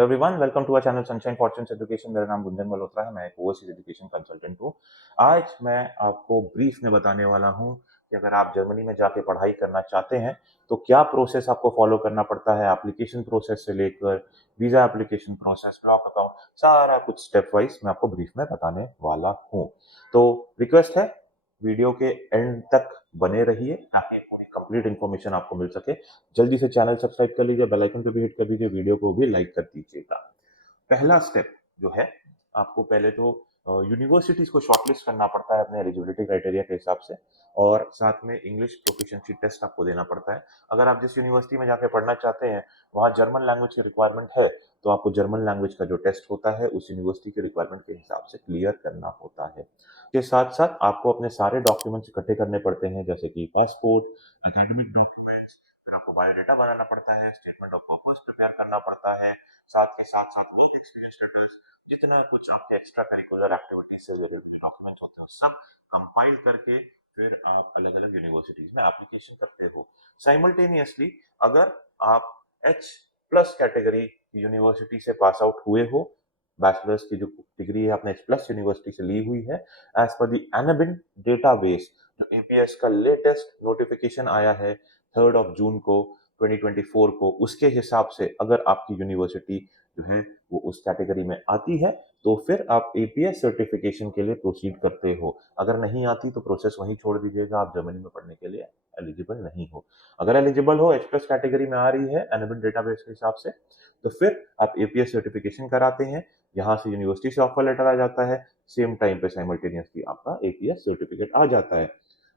Hello everyone, welcome to our channel Sunshine Fortunes Education. मेरा नाम गुंजन मल्होत्रा है। मैं एक ओवरसीज एजुकेशन कंसल्टेंट हूँ। आज मैं आपको ब्रीफ में बताने वाला हूँ कि अगर आप जर्मनी में जाके पढ़ाई करना चाहते हैं तो क्या प्रोसेस आपको फॉलो करना पड़ता है। एप्लीकेशन प्रोसेस से लेकर visa application process, block account, सारा कुछ स्टेप वाइज मैं आपको ब्रीफ में बताने वाला हूँ। तो रिक्वेस्ट है, वीडियो के एंड तक बने रहिए ताकि पूरी कंप्लीट इन्फॉर्मेशन आपको मिल सके। जल्दी से चैनल सब्सक्राइब कर लीजिए, बेल आइकन पे भी हिट कर दीजिए, वीडियो को भी लाइक कर दीजिएगा। पहला स्टेप जो है, आपको पहले तो यूनिवर्सिटीज को शॉर्टलिस्ट करना पड़ता है अपने एलिजिबिलिटी क्राइटेरिया के हिसाब से, और साथ में इंग्लिश प्रोफिशिएंसी टेस्ट आपको देना पड़ता है। अगर आप जिस यूनिवर्सिटी में जाके पढ़ना चाहते हैं वहाँ जर्मन लैंग्वेज की रिक्वायरमेंट है तो आपको जर्मन लैंग्वेज का जो टेस्ट होता है उस यूनिवर्सिटी के रिक्वायरमेंट के हिसाब से क्लियर करना होता है। के साथ साथ आपको अपने सारे डॉक्यूमेंट्स इकट्ठे करने पड़ते हैं, जैसे कि पासपोर्ट, एकेडमिक डॉक्यूमेंट्स, आपको बायोडाटा बनाना पड़ता है, स्टेटमेंट ऑफ पर्पस प्रिपेयर करना पड़ता है, साथ के साथ साथ वर्क एक्सपीरियंस स्टेटस, जितना कुछ आपके एक्स्ट्रा करिकुलर एक्टिविटीज से रिलेटेड डॉक्यूमेंट्स होते हैं सब कंपाइल करके फिर आप अलग अलग यूनिवर्सिटीज में एप्लीकेशन करते हो। साइमल्टेनियसली अगर आप एच प्लस कैटेगरी यूनिवर्सिटी से पास आउट हुए हो, बैचलर्स की जो डिग्री है आपने एच प्लस यूनिवर्सिटी से ली हुई है, एज पर दी एनाबिन डेटाबेस, जो एपीएस का लेटेस्ट नोटिफिकेशन आया है 3 जून को 2024 को, उसके हिसाब से अगर आपकी यूनिवर्सिटी जो है वो उस कैटेगरी में आती है तो फिर आप एपीएस सर्टिफिकेशन के लिए प्रोसीड करते हो। अगर नहीं आती तो प्रोसेस वहीं छोड़ दीजिएगा, आप जर्मनी में पढ़ने के लिए एलिजिबल नहीं हो। अगर एलिजिबल हो, एच प्लस कैटेगरी में आ रही है एनाबिन डेटाबेस के हिसाब से, तो फिर आप एपीएस सर्टिफिकेशन कराते हैं। यहाँ से यूनिवर्सिटी से ऑफर लेटर आ जाता है, सेम टाइम पे साइमल्टेनियसली आपका एपीएस सर्टिफिकेट आ जाता है।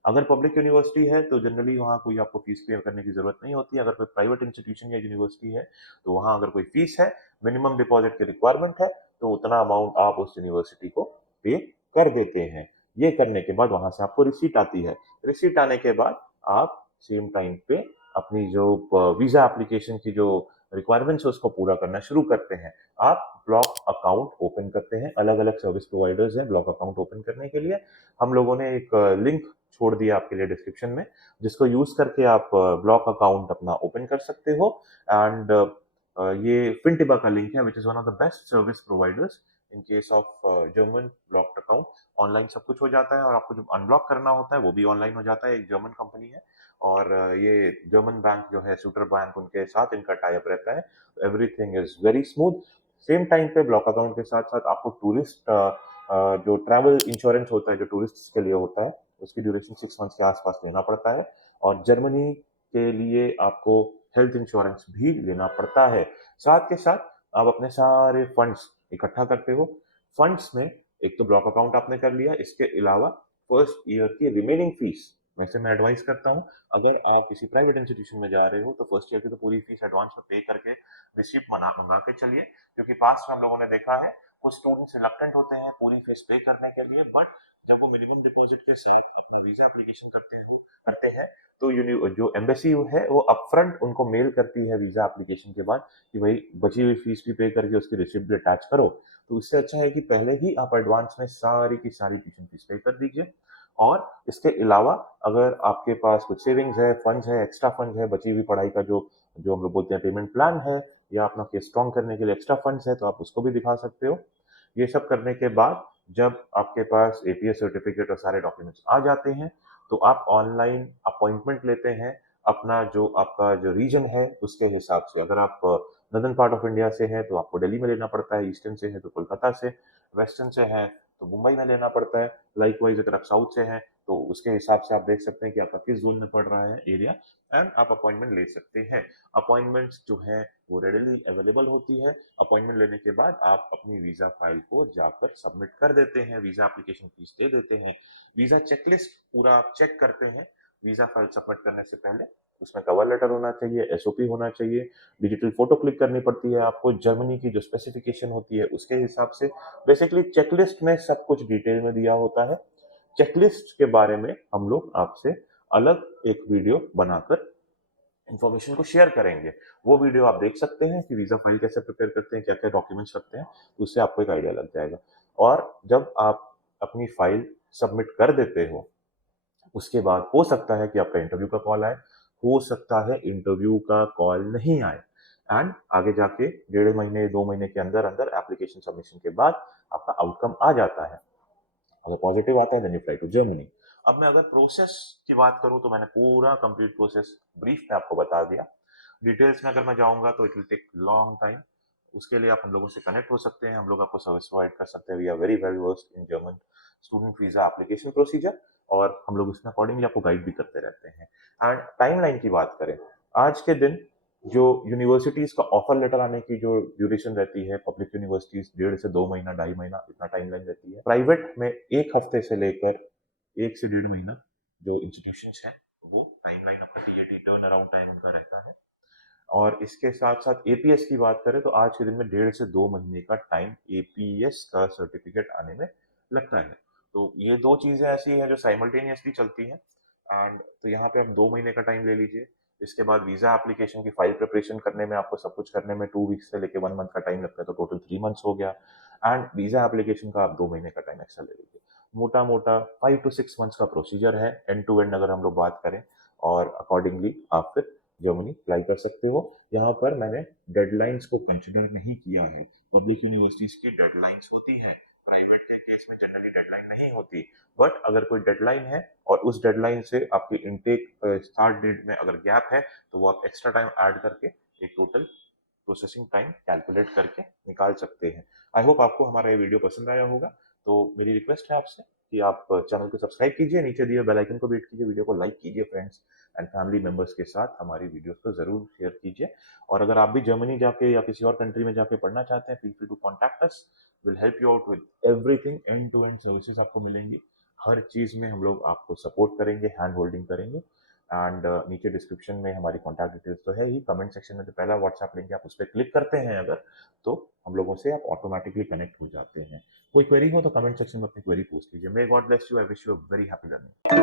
अगर पब्लिक यूनिवर्सिटी है तो जनरली वहाँ कोई आपको फीस पे करने की जरूरत नहीं होती। अगर कोई प्राइवेट इंस्टीट्यूशन या यूनिवर्सिटी है तो वहाँ अगर कोई फीस है, मिनिमम डिपॉजिट की रिक्वायरमेंट है, तो उतना अमाउंट आप उस यूनिवर्सिटी को पे कर देते हैं। ये करने के बाद वहां से आपको रिसीट आती है। रिसीट आने के बाद आप सेम टाइम पे अपनी जो वीजा एप्लीकेशन की जो रिक्वायरमेंट्स है उसको पूरा करना शुरू करते हैं। आप ब्लॉक अकाउंट ओपन करते हैं। अलग अलग सर्विस प्रोवाइडर्स हैं ब्लॉक अकाउंट ओपन करने के लिए। हम लोगों ने एक लिंक छोड़ दिया आपके लिए डिस्क्रिप्शन में, जिसको यूज करके आप ब्लॉक अकाउंट अपना ओपन कर सकते हो। एंड ये फिनटिबा का लिंक है, which is one of the best service providers in case of German blocked account. Online सब कुछ हो जाता है और आपको जब अनब्लॉक करना होता है वो भी ऑनलाइन हो जाता है। एक जर्मन कंपनी है और ये जर्मन बैंक जो है शूटर बैंक, उनके साथ इनका टाई अप रहता है। Everything is very smooth. Same time पे ब्लॉक अकाउंट के साथ साथ आपको टूरिस्ट जो ट्रैवल इंश्योरेंस होता है जो टूरिस्ट के लिए होता है, उसकी ड्यूरेशन 6 मंथ्स के आसपास लेना पड़ता है। और जर्मनी के लिए आपको हेल्थ इंश्योरेंस भी लेना पड़ता है। साथ के साथ आप अपने सारे फंड्स इकट्ठा करते हो। फंड्स में एक तो ब्लॉक अकाउंट आपने कर लिया, इसके अलावा फर्स्ट ईयर की रिमेनिंग फीस वैसे मैं एडवाइस करता हूँ, अगर आप किसी प्राइवेट इंस्टीट्यूशन में जा रहे हो तो फर्स्ट ईयर की तो पूरी फीस एडवांस में पे करके रिसिप्ट मंगा के चलिए। क्योंकि पास्ट में हम लोगों ने देखा है कुछ स्टूडेंट्स रिलक्टेंट होते हैं पूरी फीस पे करने के लिए, बट जब वो मिनिमम डिपॉजिट के साथ अपना वीजा एप्लीकेशन करते हैं तो जो एम्बेसी है वो अपफ्रंट उनको मेल करती है वीजा एप्लीकेशन के बाद कि भाई बची हुई फीस भी पे करके उसकी रिसिप्ट भी अटैच करो। तो इससे अच्छा है कि पहले ही आप एडवांस में सारी की सारी ट्यूशन फीस पे कर दीजिए। और इसके अलावा अगर आपके पास कुछ सेविंग्स है, फंड्स है, एक्स्ट्रा फंड्स है, बची हुई पढ़ाई का जो जो हम लोग बोलते हैं पेमेंट प्लान है, या अपना केस स्ट्रॉन्ग करने के लिए एक्स्ट्रा फंड्स है, तो आप उसको भी दिखा सकते हो। ये सब करने के बाद जब आपके पास एपीएस सर्टिफिकेट और सारे डॉक्यूमेंट्स आ जाते हैं तो आप ऑनलाइन अपॉइंटमेंट लेते हैं अपना जो आपका जो रीजन है उसके हिसाब से। अगर आप नॉर्दर्न पार्ट ऑफ इंडिया से हैं तो आपको दिल्ली में लेना पड़ता है, ईस्टर्न से है तो कोलकाता से, वेस्टर्न से है तो मुंबई में लेना पड़ता है। लाइकवाइज अगर आप साउथ से हैं तो उसके हिसाब से आप देख सकते हैं कि आपका किस जोन में पड़ रहा है एरिया, एंड आप अपॉइंटमेंट ले सकते हैं। अपॉइंटमेंट्स जो है वो रेडिली अवेलेबल होती है। अपॉइंटमेंट लेने के बाद आप अपनी वीजा फाइल को जाकर सबमिट कर देते हैं, वीजा एप्लीकेशन फीस दे देते हैं, वीजा चेकलिस्ट पूरा आप चेक करते हैं। वीजा फाइल सबमिट करने से पहले उसमें कवर लेटर होना चाहिए, एसओपी होना चाहिए, डिजिटल फोटो क्लिक करनी पड़ती है आपको, जर्मनी की जो स्पेसिफिकेशन होती है उसके हिसाब से। बेसिकली चेकलिस्ट में सब कुछ डिटेल में दिया होता है। चेकलिस्ट के बारे में हम लोग आपसे अलग एक वीडियो बनाकर इन्फॉर्मेशन को शेयर करेंगे। वो वीडियो आप देख सकते हैं कि वीजा फाइल कैसे प्रिपेयर करते हैं, क्या क्या डॉक्यूमेंट्स रखते हैं, उससे आपको एक आइडिया लग जाएगा। और जब आप अपनी फाइल सबमिट कर देते हो उसके बाद हो सकता है कि आपका इंटरव्यू का कॉल आए, हो सकता है इंटरव्यू का कॉल नहीं आए। एंड आगे जाके 1.5 महीने 2 महीने के अंदर एप्लीकेशन सबमिशन के बाद आपका आउटकम आ जाता है। अगर पॉजिटिव आता है then you fly to Germany. अब मैं अगर प्रोसेस की बात करूँ तो मैंने पूरा कंप्लीट प्रोसेस ब्रीफ में आपको बता दिया। डिटेल्स में अगर मैं जाऊँगा तो it will take long time. उसके लिए आप हम लोगों से कनेक्ट हो सकते हैं, हम लोग आपको सर्विस प्रोवाइड कर सकते हैं। We are very well versed in German student visa application procedure और हम लोग उसमें अकॉर्डिंगली आपको गाइड भी करते रहते हैं। एंड टाइमलाइन की बात करें, आज के दिन जो यूनिवर्सिटीज़ का ऑफर लेटर आने की जो ड्यूरेशन रहती है, पब्लिक यूनिवर्सिटीज़ 1.5 से 2 महीना, 2.5 महीना इतना टाइमलाइन रहती है। प्राइवेट में 1 हफ्ते से लेकर 1 से 1.5 महीना जो इंस्टीट्यूशंस हैं, वो टाइमलाइन आपका टीएटी टर्न अराउंड टाइम उनका रहता है। और इसके साथ-साथ एपीएस की बात करें तो आज के दिन में 1.5 से 2 महीने का टाइम एपीएस का सर्टिफिकेट आने में लगता है। तो ये 2 चीज़ें ऐसी हैं जो साइमल्टेनियसली चलती हैं एंड तो यहाँ पे आप 2 महीने का टाइम ले लीजिए। इसके बाद वीज़ा एप्लीकेशन की फाइल प्रिपरेशन करने में आपको सब कुछ करने में 2 वीक्स से लेके 1 मंथ का टाइम लगता है, तो टोटल 3 मंथ्स हो गया एंड वीज़ा एप्लीकेशन का आप 2 महीने का टाइम एक्स्ट्रा ले लीजिए। मोटा-मोटा 5 टू 6 मंथ्स का प्रोसीजर है एंड टू एंड अगर हम लोग बात करें और अकॉर्डिंगली आप फिर जर्मनी अप्लाई कर सकते हो। यहाँ पर मैंने डेडलाइंस को कंसिडर नहीं किया है। पब्लिक यूनिवर्सिटीज़ की डेडलाइंस होती हैं, प्राइवेट के केस में जनरली डेडलाइन नहीं होती। बट अगर कोई डेडलाइन है और उस डेडलाइन से आपकी इनटेक स्टार्ट डेट में अगर गैप है, तो वो आप एक्स्ट्रा टाइम ऐड करके एक टोटल प्रोसेसिंग टाइम कैलकुलेट करके निकाल सकते हैं। आई होप आपको हमारा ये वीडियो पसंद आया होगा। तो मेरी रिक्वेस्ट है आपसे कि आप चैनल को सब्सक्राइब कीजिए, नीचे दिए बेल आइकन को भी हिट कीजिए, वीडियो को लाइक कीजिए फ्रेंड्स एंड फैमिली मेंबर्स के साथ हमारी वीडियोस को ज़रूर शेयर कीजिए। और अगर आप भी जर्मनी जाके या किसी और कंट्री में जाके पढ़ना चाहते हैं, feel free to contact us, will help you out with everything, end to end services आपको मिलेंगी। हर चीज़ में हम लोग आपको सपोर्ट करेंगे, हैंड होल्डिंग करेंगे एंड नीचे डिस्क्रिप्शन में हमारी कॉन्टैक्ट डिटेल्स तो है ही, कमेंट सेक्शन में जो पहला व्हाट्सएप लिंक है आप उस पर क्लिक करते हैं अगर, तो हम लोगों से आप ऑटोमेटिकली कनेक्ट हो जाते हैं। कोई क्वेरी हो तो कमेंट सेक्शन में अपनी क्वेरी पूछ लीजिए। May God bless you, I wish you a very happy learning.